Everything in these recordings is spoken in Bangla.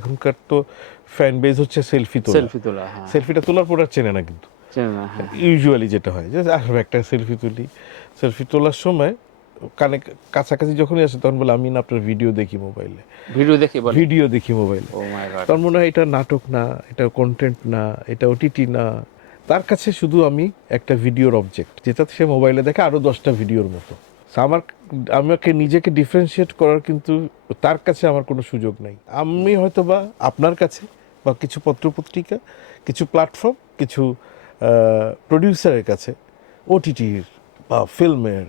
এখনকার তো ফ্যান বেজ হচ্ছে সেলফি তোলা। হ্যাঁ, সেলফিটা তোলার পর আর চেনে না, কিন্তু চেনে না, হ্যাঁ, ইউজুয়ালি যেটা হয় যে আসলে একটা সেলফি তুলি, সেলফি তোলার সময় কানে কাছাকাছি যখনই আসে তখন বলে আমি না আপনার ভিডিও দেখি মোবাইলে, ভিডিও দেখে বলে ভিডিও দেখি মোবাইলে। ও মাই গড। তার মনে হয় এটা নাটক না, এটা কন্টেন্ট না, এটা ওটিটি না, তার কাছে শুধু আমি একটা ভিডিওর অবজেক্ট, যেটা সে মোবাইলে দেখে আরও 10টা ভিডিওর মতো। So আমাকে নিজেকে ডিফারেন্সিয়েট করার কিন্তু তার কাছে আমার কোনো সুযোগ নাই। আমি হয়তো বা আপনার কাছে বা কিছু পত্রপত্রিকা, কিছু প্ল্যাটফর্ম, কিছু প্রডিউসারের কাছে ওটিটির বা ফিল্মের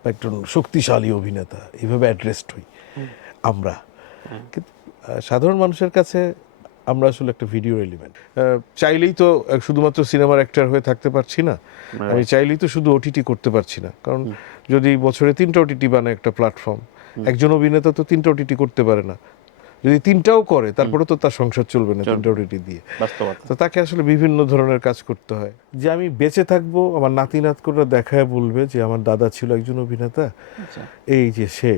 বা একজন শক্তিশালী অভিনেতা এইভাবে অ্যাড্রেসড হই আমরা, কিন্তু সাধারণ মানুষের কাছে আমরা আসলে একটা ভিডিও এলিমেন্ট। চাইলেই তো শুধুমাত্র সিনেমার অ্যাক্টর হয়ে থাকতে পারছি না, আমি চাইলেই তো শুধু ওটিটি করতে পারছি না, কারণ যদি বছরে 3টা ওটিটি বানায় একটা প্ল্যাটফর্ম, একজন অভিনেতা তো 3টা ওটিটি করতে পারে না। যদি 3টাও করে তারপরে তো তার সংসার চলবে না 3টা ওটিটি দিয়ে। তো তাকে আসলে বিভিন্ন ধরনের কাজ করতে হয়। যে আমি বেঁচে থাকবো, আমার নাতি নাতকুরা দেখায় বলবে যে আমার দাদা ছিল একজন অভিনেতা, এই যে সে,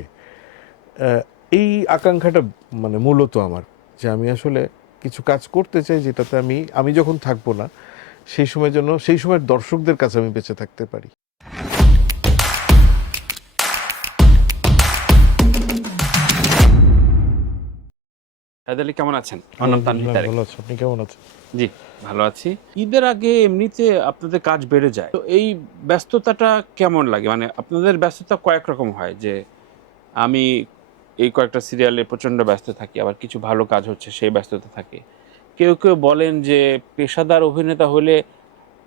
এই আকাঙ্ক্ষাটা মানে মূলত আমার, যে আমি আসলে কিছু কাজ করতে চাই যেটাতে আমি যখন থাকবো না সেই সময় জন্য সেই সময়ের দর্শকদের কাছে আমি বেঁচে থাকতে পারি। আলী কেমন আছেন? আমার নাম তানভীর তারেক। ভালো আছো, আপনি কেমন আছেন? জি, ভালো আছি। ঈদের আগে এমনিতে আপনাদের কাজ বেড়ে যায়, তো এই ব্যস্ততাটা কেমন লাগে? মানে আপনাদের ব্যস্ততা কয়েক রকম হয়, যে আমি এই কয়েকটা সিরিয়ালে প্রচণ্ড ব্যস্ত থাকি, আবার কিছু ভালো কাজ হচ্ছে সেই ব্যস্ততা থাকে। কেউ কেউ বলেন যে পেশাদার অভিনেতা হলে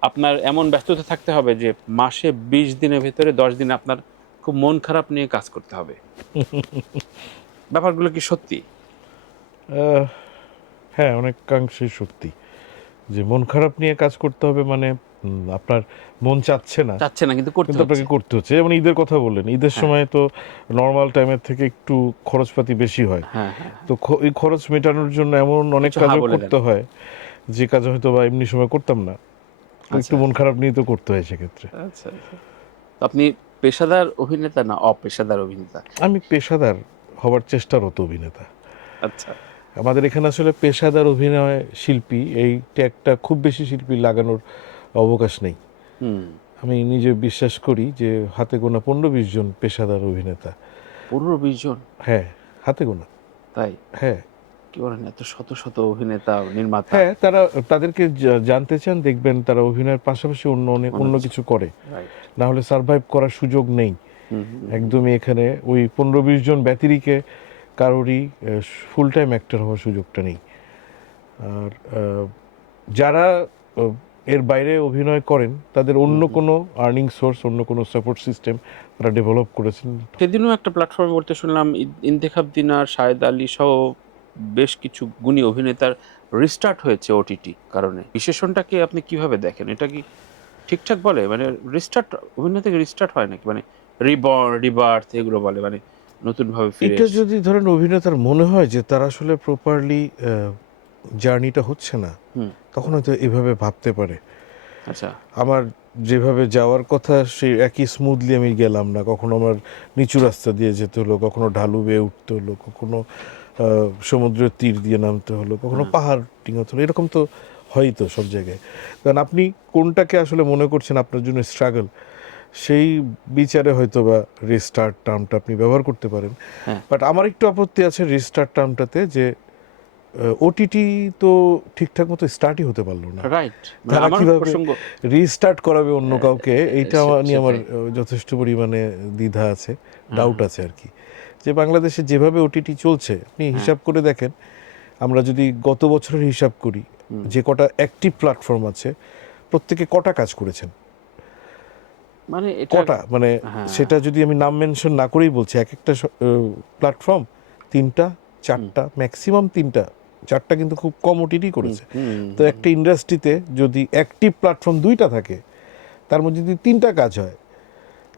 আপনার এমন ব্যস্ততা থাকতে হবে যে মাসে 20 দিনের ভেতরে 10 দিন আপনার খুব মন খারাপ নিয়ে কাজ করতে হবে। ব্যাপারগুলো কি সত্যি? হ্যাঁ, অনেকাংশেই সত্যি যে মন খারাপ নিয়ে কাজ করতে হবে, মানে আপনার মন চাচ্ছে না, কিন্তু করতে কিন্তু হচ্ছে। আপনাকে করতে হচ্ছে। যেমন ঈদের কথা বললেন, ঈদের সময় তো নর্মাল টাইমের থেকে একটু খরচপাতি বেশি হয়। হ্যাঁ, হ্যাঁ, তো এই খরচ মেটানোর জন্য এমন অনেক কিছু কাজও বলে করতে দেন। হয় যে কাজ হয়তো বা এমনি সময় করতাম না, তো একটু মন খারাপ নিয়ে তো করতে হয় সেক্ষেত্রে। আচ্ছা, আচ্ছা। তো আপনি পেশাদার অভিনেতা না অপেশাদার অভিনেতা? আমি পেশাদার হওয়ার চেষ্টারত অভিনেতা। আচ্ছা। আমাদের এখানে আসলে পেশাদার অভিনয় শিল্পী এই ট্যাগটা খুব বেশি শিল্পী লাগানোর অবকাশ নেই। হুম। আমি নিজে বিশ্বাস করি যে হাতে গোনা 15-20 জন পেশাদার অভিনেতা। 15-20 জন? হ্যাঁ, হাতে গোনা। তাই? হ্যাঁ, কি বলেন, এত শত শত অভিনেতা নির্মাতা? হ্যাঁ, তাদেরকে জানতে চান, দেখবেন তারা অভিনয়ের পাশাপাশি অন্য কিছু করে, না হলে সার্ভাইভ করার সুযোগ নেই একদমই। এখানে ওই 15-20 জন ব্যতিরিকে কারোরই ফুল টাইম অ্যাক্টর হওয়ার সুযোগটা নেই। আর যারা এর বাইরে অভিনয় করেন তাদের অন্য কোনো আর্নিং সোর্স, অন্য কোনো সাপোর্ট সিস্টেম তারা ডেভেলপ করেছেন। সেদিনও একটা প্ল্যাটফর্মে বলতে শুনলাম ইন্তেখাব দিনার, শাহেদ আলী সহ বেশ কিছু গুণী অভিনেতার রিস্টার্ট হয়েছে ওটিটি কারণে। বিশেষণটাকে আপনি কিভাবে দেখেন? এটা কি ঠিকঠাক বলে? মানে রিস্টার্ট, অভিনেতাকে রিস্টার্ট হয় নাকি? মানে রিবর্ন, রিবার্থ এগুলো বলে, মানে নতুনভাবে ফিরে এটা এসেছে। যদি ধরেন অভিনেতার মনে হয় যে তার আসলে প্রপারলি জার্নিটা হচ্ছে না, তখন হয়তো এভাবে ভাবতে পারে। আচ্ছা। আমার যেভাবে যাওয়ার কথা সেই একই স্মুথলি আমি গেলাম না, কখনো আমার নিচু রাস্তা দিয়ে যেতে হলো, কখনো ঢালু বেয়ে উঠতে হলো, কখনো সমুদ্রের তীর দিয়ে নামতে হলো, কখনো পাহাড় ডিঙাতে হলো, এরকম তো হয়ই তো সব জায়গায়। কারণ আপনি কোনটাকে আসলে মনে করছেন আপনার জন্য স্ট্রাগল, সেই বিচারে হয়তো বা রিস্টার্ট টার্মটা আপনি ব্যবহার করতে পারেন। বাট আমার একটু আপত্তি আছে রিস্টার্ট টার্মটাতে, যে ওটিটি তো ঠিকঠাক মতো স্টার্টই হতে পারলো না, রাইট। তারা আমার কিভাবে প্রসঙ্গ রিস্টার্ট করাবে অন্য কাউকে, এইটা নিয়ে আমার যথেষ্ট পরিমাণে দ্বিধা আছে, ডাউট আছে আর কি। যে বাংলাদেশে যেভাবে ওটিটি চলছে, আপনি হিসাব করে দেখেন, আমরা যদি গত বছরের হিসাব করি, যে কটা অ্যাক্টিভ প্ল্যাটফর্ম আছে প্রত্যেকে কটা কাজ করেছেন, মানে এটা কটা, মানে সেটা যদি আমি নাম মেনশন না করেই বলছি, এক একটা প্ল্যাটফর্ম 3টা 4টা ম্যাক্সিমাম 3টা 4টা, কিন্তু খুব কম ওটিটি করেছে। তো একটা ইন্ডাস্ট্রিতে যদি অ্যাক্টিভ প্ল্যাটফর্ম 2টা থাকে, তার মধ্যে যদি 3টা কাজ হয়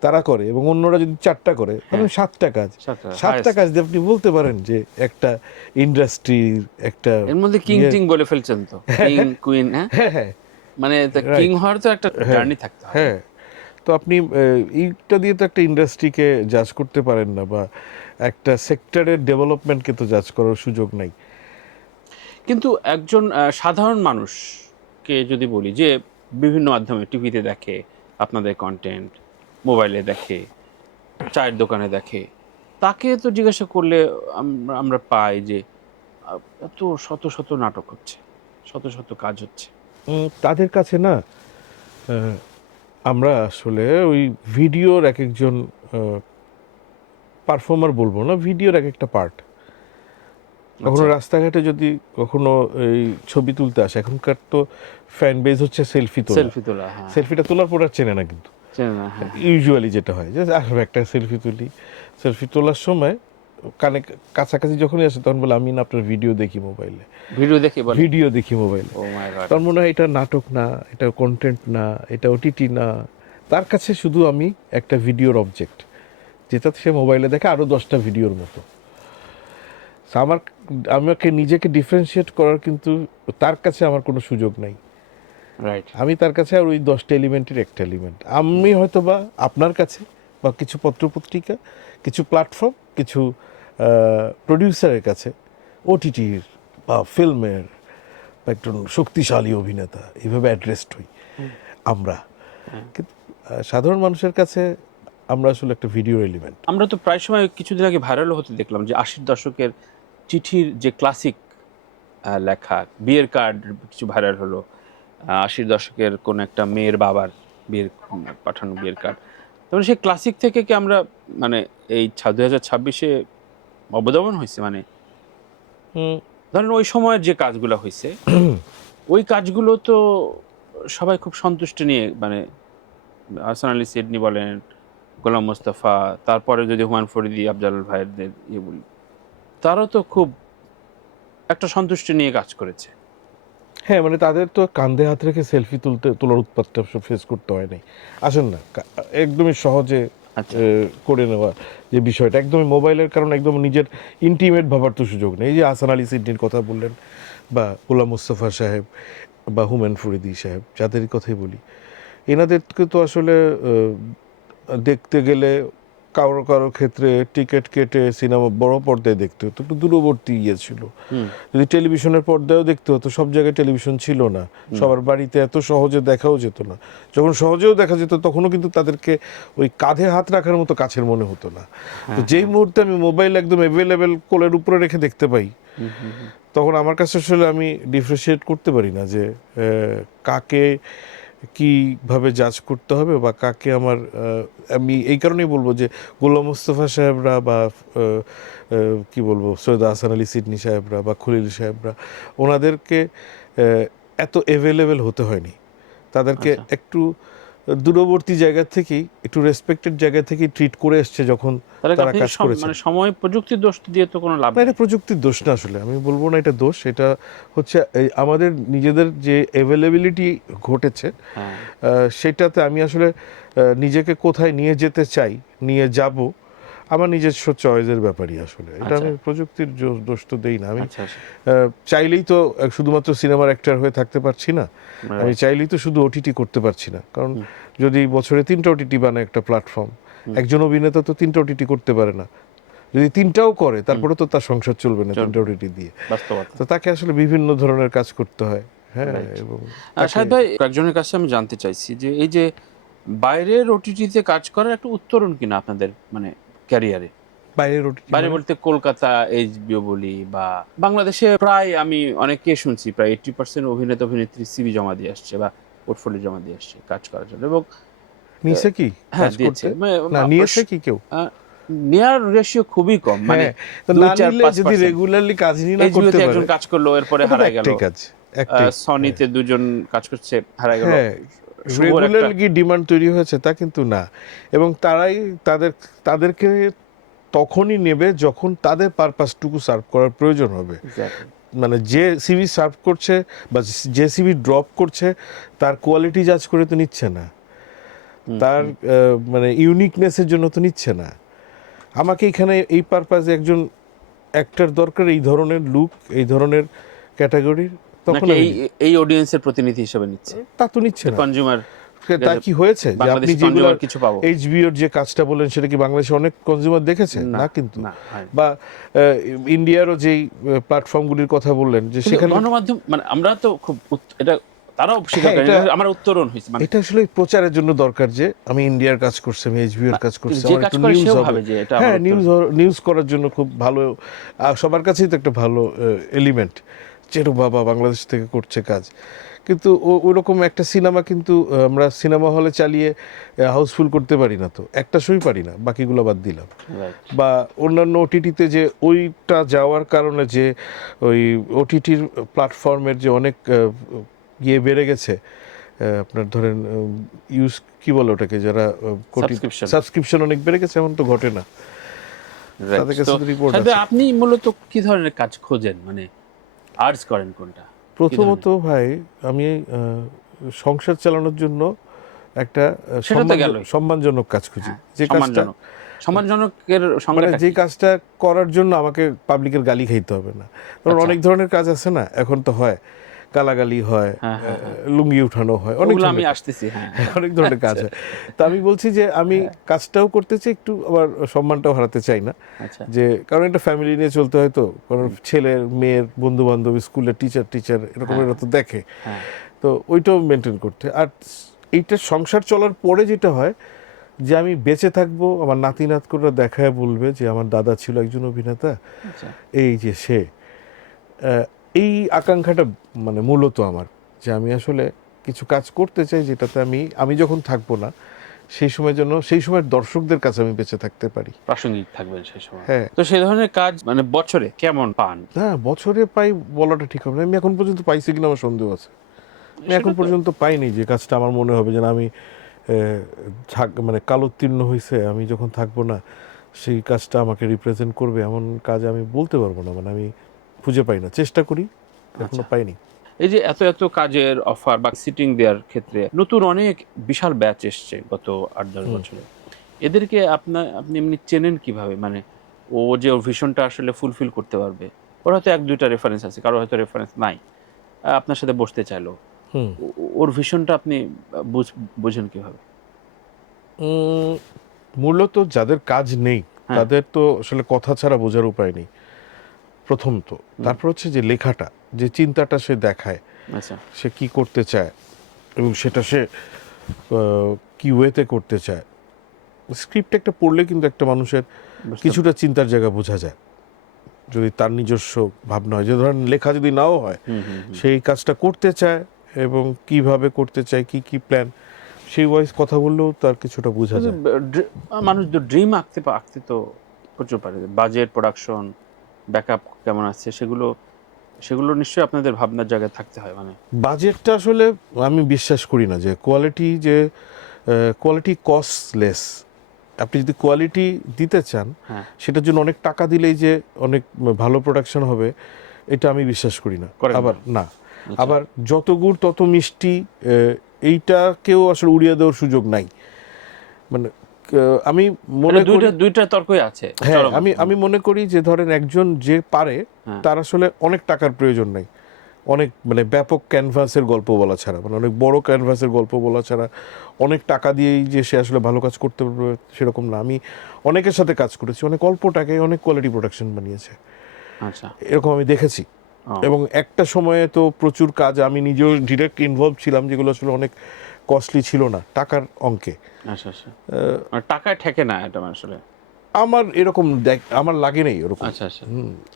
তারা করে এবং অন্যরা যদি 4টা করে, তাহলে 7টা কাজ। 7টা কাজ দিয়ে আপনি বলতে পারেন যে একটা ইন্ডাস্ট্রির একটা এর মধ্যে কিং টিং বলে ফেলছেন তো, কিং কুইন। হ্যাঁ, হ্যাঁ, মানে কিং হওয়ার তো একটা জার্নি থাকতে হবে। হ্যাঁ। তো আপনি এইটা দিয়ে তো একটা ইন্ডাস্ট্রিকে জাজ করতে পারেন না, বা একটা সেক্টরের ডেভেলপমেন্টকে তো জাজ করার সুযোগ নাই। কিন্তু একজন সাধারণ মানুষকে যদি বলি যে বিভিন্ন মাধ্যমে টিভিতে দেখে আপনাদের কন্টেন্ট, মোবাইলে দেখে, চায়ের দোকানে দেখে, তাকে তো জিজ্ঞাসা করলে আমরা পাই যে এত শত শত নাটক হচ্ছে, শত শত কাজ হচ্ছে। তাদের কাছে না আমরা আসলে ওই ভিডিওর এক একজন পারফর্মার বলবো না, ভিডিওর এক একটা পার্ট। কখনো রাস্তাঘাটে যদি কখনো এই ছবি তুলতে আসে, এখনকার তো ফ্যান বেজ হচ্ছে সেলফি তোলা। সেলফি তোলা, হ্যাঁ, সেলফিটা তোলার পর আর চেনে না, কিন্তু চেনে না, হ্যাঁ। ইউজুয়ালি যেটা হয় যে আসলে একটা সেলফি তুলি, সেলফি তোলার সময় কানে কাছাকাছি যখনই আসে তখন বলে আমি না আপনার ভিডিও দেখি মোবাইলে, ভিডিও দেখে বলে ভিডিও দেখি মোবাইলে। ও মাই গড। তার মনে হয় এটা নাটক না, এটা কন্টেন্ট না, এটা ওটিটি না। তার কাছে শুধু আমি একটা ভিডিওর অবজেক্ট, যেটা সে মোবাইলে দেখে আরও 10টা ভিডিওর মতো। So আমাকে নিজেকে ডিফারেন্সিয়েট করার কিন্তু তার কাছে আমার কোনো সুযোগ নাই। রাইট। আমি তার কাছে আর ওই 10টা এলিমেন্টের একটা এলিমেন্ট। আমি হয়তো বা আপনার কাছে বা কিছু পত্রপত্রিকা, কিছু প্ল্যাটফর্ম, কিছু প্রডিউসারের কাছে ওটিটির বা ফিল্মের বা একজন শক্তিশালী অভিনেতা এইভাবে অ্যাড্রেসড হই আমরা, কিন্তু সাধারণ মানুষের কাছে আমরা আসলে একটা ভিডিও এলিমেন্ট। আমরা তো প্রায় সময় কিছুদিন আগে ভাইরাল হতে দেখলাম যে 80 দশকের চিঠির যে ক্লাসিক লেখা বিয়ের কার্ড কিছু ভাইরাল হলো, 80 দশকের কোন একটা মেয়ের বাবার বিয়ের পাঠানো বিয়ের কার্ড। তখন সেই ক্লাসিক থেকে কি আমরা মানে এই 2026-এ অবদান হয়েছে? মানে ধরেন ওই সময়ের যে কাজগুলো হয়েছে ওই কাজগুলো তো সবাই খুব সন্তুষ্ট নিয়ে, মানে আহসান আলী সিডনি বলেন, গোলাম মোস্তফা, তারপরে যদি হুমায়ুন ফরিদি, আফজাল ভাইয়ের ইয়ে বলি, তারাও তো খুব একটা সন্তুষ্টি নিয়ে কাজ করেছে। হ্যাঁ, মানে তাদের তো কাঁধে হাত রেখে সেলফি তোলার উৎপাতটা ফেস করতে হয় নাই। আসেন না, একদমই সহজে আচ্ছা। করে নেওয়া যে বিষয়টা, একদমই মোবাইলের কারণে একদম নিজের ইন্টিমেট ভাবার তো সুযোগ নেই। এই যে আহসান আলী সিডনির কথা বললেন, বা গোলাম মুস্তফা সাহেব বা হুমায়ুন ফরিদি সাহেব, যাদেরই কথাই বলি, এনাদেরকে তো আসলে দেখতে গেলে কারো কারো ক্ষেত্রে টিকিট কেটে সিনেমা বড় পর্দায় দেখতে হতো, একটু দূরবর্তী ইয়ে ছিল। যদি টেলিভিশনের পর্দায়ও দেখতে হতো, সব জায়গায় টেলিভিশন ছিল না, সবার বাড়িতে এত সহজে দেখাও যেত না। যখন সহজেও দেখা যেত তখনও কিন্তু তাদেরকে ওই কাঁধে হাত রাখার মতো কাছের মনে হতো না। তো যেই মুহূর্তে আমি মোবাইল একদম অ্যাভেলেবেল কোলের উপরে রেখে দেখতে পাই, তখন আমার কাছে আসলে আমি ডিফারেন্সিয়েট করতে পারি না যে কাকে কীভাবে জাজ করতে হবে বা কাকে আমার আমি এই কারণেই বলবো যে গোলাম মোস্তফা সাহেবরা বা কি বলবো সৈয়দ আহসান আলী সিডনি সাহেবরা বা খলিল সাহেবরা, ওনাদেরকে এত অ্যাভেলেবেল হতে হয়নি। তাদেরকে একটু দূরবর্তী জায়গা থেকেই, একটু রেসপেক্টেড জায়গা থেকেই ট্রিট করে এসছে যখন তারা কাজ করেছে। মানে সময় প্রযুক্তির দোষ দিয়ে তো কোনো লাভ না, এটা প্রযুক্তির দোষ না, আসলে আমি বলবো না এটা দোষ। এটা হচ্ছে আমাদের নিজেদের যে অ্যাভেলেবিলিটি ঘটেছে, সেটাতে আমি আসলে নিজেকে কোথায় নিয়ে যেতে চাই, নিয়ে যাব, আমার নিজস্ব চয়েসের ব্যাপারই আসলে। এটা আমি প্রযুক্তির দোষ তো দেই না। আমি চাইলেই তো শুধুমাত্র সিনেমার অ্যাক্টর হয়ে থাকতে পারছি না, আমি চাইলেই তো শুধু ওটিটি করতে পারছি না। কারণ যদি বছরে 3টা ওটিটি বানায় একটা প্ল্যাটফর্ম, একজন অভিনেতা তো 3টা ওটিটি করতে পারে না। যদি 3টাও করে তারপরে তো তার সংসার চলবে না 3টা ওটিটি দিয়ে। তো তাকে আসলে বিভিন্ন ধরনের কাজ করতে হয়। হ্যাঁ, এবং শাহেদ ভাই, একজনের কাছে আমি জানতে চাইছি যে এই যে বাইরের ওটিটিতে কাজ করার একটা উত্তরণ কিনা আপনাদের মানে ক্যারিয়ারে? বাইরে বলতে কলকাতা এইচবিও বলি, বা বাংলাদেশে প্রায় আমি অনেকে শুনছি প্রায় 80% অভিনেতা অভিনেত্রী সিভি জমা দিয়ে আসছে বা পোর্টফোলিও জমা দিয়ে আসছে কাজ করার জন্য। এবং নিছে কি হ্যাঁ দিয়েছে, না নিয়েছে কি কেউ নেয়ার রেশিও খুবই কম, মানে যদি রেগুলারলি কাজ না করতে পারে, একজন কাজ করলো এরপরে হারায় গেল, সনিতে দুজন কাজ করছে হারায় গেল, রেগুলারলি কি ডিমান্ড তৈরি হয়েছে তা কিন্তু না। এবং তারাই তাদেরকে তখনই নেবে যখন তাদের পারপাসটুকু সার্ভ করার প্রয়োজন হবে। মানে যে সিভি সার্ভ করছে বা যে সিভি ড্রপ করছে তার কোয়ালিটি জাজ করে তো নিচ্ছে না, তার মানে ইউনিকনেসের জন্য তো নিচ্ছে না। আমাকে এখানে এই পারপাসে একজন অ্যাক্টর দরকার, এই ধরনের লুক, এই ধরনের ক্যাটাগরির, তখন এই অডিয়েন্সের প্রতিনিধি হিসেবে নিচ্ছে, তা তো নিচ্ছে না। কনজিউমার তা কি হয়েছে যে আপনি বাংলাদেশি যেগুলো consumer কিছু পাবো? এইচবিওর যে কাজটা বললেন সেটা কি বাংলাদেশে অনেক কনজিউমার দেখেছে? না কিন্তু। না, হয় না। বা ইন্ডিয়ারও যেই প্ল্যাটফর্মগুলির কথা বললেন যে কিন্তু সেখানে গণমাধ্যম মানে আমরা তো খুব এটা তারাও স্বীকার হ্যাঁ, করে এটা- আমার উত্তরণ হয়েছে মানে এটা আসলে প্রচারের জন্য দরকার যে আমি ইন্ডিয়ার কাজ করছি, আমি এইচবিওর কাজ করছি, যে আমার কাজ একটু করে নিউজ সেও হবে। ভাবে যে এটা হ্যাঁ, আমার উত্তরণ। নিউজ করার জন্য খুব ভালো, সবার কাছেই তো একটা ভালো এলিমেন্ট, চেরু বাবা বাংলাদেশ থেকে করছে কাজ। কিন্তু ওরকম একটা সিনেমা কিন্তু আমরা সিনেমা হলে চালিয়ে হাউসফুল করতে পারি না, তো একটা শোই পারি না, বাকিগুলো বাদ দিলাম। Right. বা অন্যান্য ওটিটিতে যে ওইটা যাওয়ার কারণে যে ওই ওটিটির প্ল্যাটফর্মের যে অনেক ইয়ে বেড়ে গেছে, আপনার ধরেন ইউজ কি বলে ওটাকে, যারা Subscription. সাবস্ক্রিপশন অনেক বেড়ে গেছে, এমন তো ঘটে না। Right. তাদের কাছে তো তো report সাথে আছে। আপনি মূলত কি ধরনের কাজ খোঁজেন মানে আর্জ করেন কোনটা? প্রথমত ভাই আমি সংসার চালানোর জন্য একটা সেটা তো গেলই। সম্মানজনক কাজ খুঁজি, হ্যাঁ, যে কাজটা সম্মানজনকের মানে সংজ্ঞাটা যে কি? কাজটা করার জন্য আমাকে পাবলিকের গালি খাইতে হবে না। কারণ আচ্ছা। অনেক ধরনের কাজ আছে না, এখন তো হয় গালাগালি হয়, হ্যাঁ, হ্যাঁ, হ্যাঁ। লুঙ্গি উঠানো হয়, অনেক ওগুলো আমি ধরনের আসতেছি, হ্যাঁ। অনেক ধরনের কাজ হয়। তা আমি বলছি যে আমি কাজটাও করতে চাই একটু, আবার সম্মানটাও হারাতে চাই না। আচ্ছা। যে কারণ একটা ফ্যামিলি নিয়ে চলতে হয়, তো কারণ ছেলের মেয়ের বন্ধু বান্ধব, স্কুলের টিচার এরকম এরা তো দেখে, হ্যাঁ। তো ওইটাও মেনটেন করতে। আর এইটা সংসার চলার পরে যেটা হয় যে আমি বেঁচে থাকবো, আমার নাতি নাতকুরা দেখায় বলবে যে আমার দাদা ছিল একজন অভিনেতা, আচ্ছা। এই যে সে, এই আকাঙ্ক্ষাটা মানে মূলত আমার, যে আমি আসলে কিছু কাজ করতে চাই যেটাতে আমি যখন থাকবো না সেই সময় জন্য সেই সময়ের দর্শকদের কাছে আমি বেঁচে থাকতে পারি। প্রাসঙ্গিক থাকবেন সেই সময়। হ্যাঁ। তো সেই ধরনের কাজ মানে বছরে কেমন পান? হ্যাঁ, বছরে পাই বলাটা ঠিক হবে না, আমি এখন পর্যন্ত পাইছি কিনা আমার সন্দেহ আছে। আমি এখন সেটা তো- পর্যন্ত পাইনি যে কাজটা আমার মনে হবে যে না, আমি মানে কালোত্তীর্ণ হয়েছে, আমি যখন থাকবো না সেই কাজটা আমাকে রিপ্রেজেন্ট করবে, এমন কাজ আমি বলতে পারবো না। মানে আমি খুঁজে পাই না, চেষ্টা করি, এখনো আচ্ছা। পাইনি। এই যে এত এত কাজের অফার বা সিটিং দেওয়ার ক্ষেত্রে নতুন অনেক বিশাল ব্যাচ এসছে গত 8-10 বছরে। এদেরকে আপনি এমনি চেনেন কিভাবে? মানে ও যে ওর ভিশনটা আসলে ফুলফিল করতে পারবে। ওর হয়তো 1-2টা রেফারেন্স আছে, কারো হয়তো রেফারেন্স নাই। আপনার সাথে বসতে চাইলো। হুম। ওর ভিশনটা আপনি বুঝেন কিভাবে? মূলত যাদের কাজ নেই হ্যাঁ। তাদের তো আসলে কথা ছাড়া বোঝার উপায় নেই, প্রথম তো। তারপর হচ্ছে যে লেখাটা, যে চিন্তাটা সে দেখায়, আচ্ছা। সে কি করতে চায় এবং সেটা সে কি ওয়েতে করতে চায়। স্ক্রিপ্ট একটা পড়লে কিন্তু একটা মানুষের কিছুটা চিন্তার জায়গা বোঝা যায়, যদি তার নিজস্ব ভাবনা হয়। যে ধরেন লেখা যদি নাও হয়, সেই কাজটা করতে চায় এবং কিভাবে করতে চায়, কি কি প্ল্যান, সেই ওয়াইজ কথা বললেও তার কিছুটা বোঝা যায়। মানুষ তো ড্রিম আঁকতে তো প্রচুর পারে। বাজেট, প্রোডাকশন, ব্যাকআপ কেমন আছে সেগুলো নিশ্চয়ই আপনাদের ভাবনার জায়গায় থাকতে হয়। মানে বাজেটটা আসলে আমি বিশ্বাস করি না যে কোয়ালিটি কস্টলেস। আপনি যদি কোয়ালিটি দিতে চান, হ্যাঁ। সেটার জন্য অনেক টাকা দিলেই যে অনেক ভালো প্রোডাকশন হবে, এটা আমি বিশ্বাস করি না। করেন আবার না? না, আবার যত গুড় তত মিষ্টি, এইটাকেও আসলে উড়িয়ে দেওয়ার সুযোগ নাই। মানে আমি মনে করি দুইটা তর্কই আছে। হ্যাঁ, চরম। আমি মনে করি যে ধরেন একজন যে পারে, হ্যাঁ। তার আসলে অনেক টাকার প্রয়োজন নাই, অনেক মানে ব্যাপক ক্যানভাসের গল্প বলা ছাড়া, মানে অনেক বড় ক্যানভাসের গল্প বলা ছাড়া অনেক টাকা দিয়েই যে সে আসলে ভালো কাজ করতে পারবে সেরকম না। আমি অনেকের সাথে কাজ করেছি, অনেক অল্প টাকায় অনেক কোয়ালিটি প্রোডাকশন বানিয়েছে, আচ্ছা। এরকম আমি দেখেছি। ও। এবং একটা সময়ে তো প্রচুর কাজ আমি নিজেও ডিরেক্ট ইনভলভ ছিলাম, যেগুলো আসলে অনেক কস্টলি ছিল না টাকার অঙ্কে। আচ্ছা আচ্ছা। মানে টাকায় ঠেকে না এটা আসলে। আমার এরকম আমার লাগে নেই ওরকম। আচ্ছা আচ্ছা।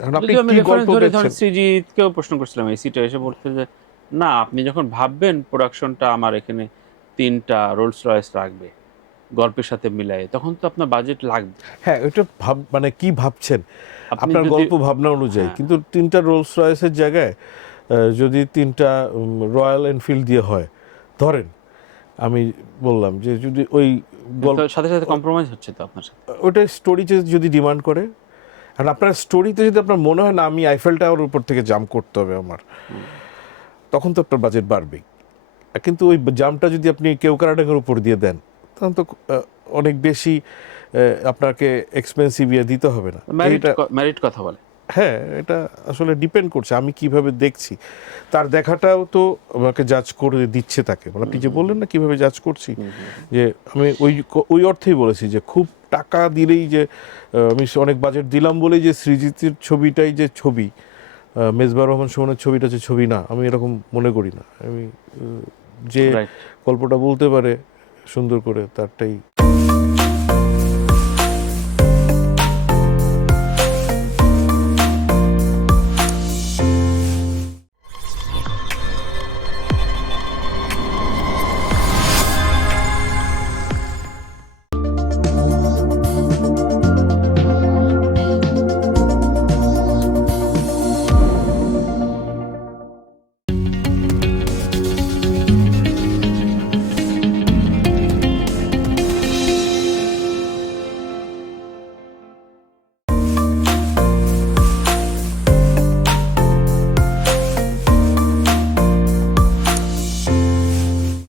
এখন আপনি যদিও আমি কি রেফারেন্স গল্প ধরে দেখছেন? সৃজিতকেও প্রশ্ন করছিলাম, এই সিটে এসে বলতে যে না, আপনি যখন ভাববেন প্রোডাকশনটা আমার এখানে 3টা রোলস রয়েস রাখবে গল্পের সাথে মিলাই, তখন তো আপনার বাজেট লাগবে। হ্যাঁ, ওইটা মানে কি ভাবছেন আপনি আপনার যদি- গল্প ভাবনা অনুযায়ী। হ্যাঁ। কিন্তু 3টা রোলস রয়েসের জায়গায় যদি 3টা রয়্যাল এনফিল্ড দিয়ে হয়, ধরেন আমি বললাম যে যদি ওই গল্প, তো সাথে সাথে কম্প্রোমাইজ হচ্ছে তো আপনার সাথে। ওইটা স্টোরিতে যদি ডিমান্ড করে, আর আপনার স্টোরিতে যদি আপনার মনে হয় না আমি আইফেল টাওয়ার উপর থেকে জাম্প করতে হবে আমার, তখন তো আপনার বাজেট বাড়বেই। কিন্তু ওই জাম্পটা যদি আপনি কেওক্রাডাঙ্গের উপর দিয়ে দেন, তখন তো অনেক বেশি আপনাকে এক্সপেন্সিভ ইয়ে দিতে হবে না। এইটা ম্যারিট কথা বলে। হ্যাঁ, এটা আসলে ডিপেন্ড করছে আমি কিভাবে দেখছি, তার দেখাটাও তো আমাকে জাজ করে দিচ্ছে তাকে। মানে আপনি যে বললেন না কিভাবে জাজ করছি, যে আমি ওই অর্থেই বলেছি যে খুব টাকা দিলেই যে আমি অনেক বাজেট দিলাম বলেই যে সৃজিতের ছবিটাই যে ছবি, মেজবাহ রহমান সুমনের ছবিটা যে ছবি না, আমি এরকম মনে করি না। আমি যে রাইট। গল্পটা বলতে পারে সুন্দর করে তারটাই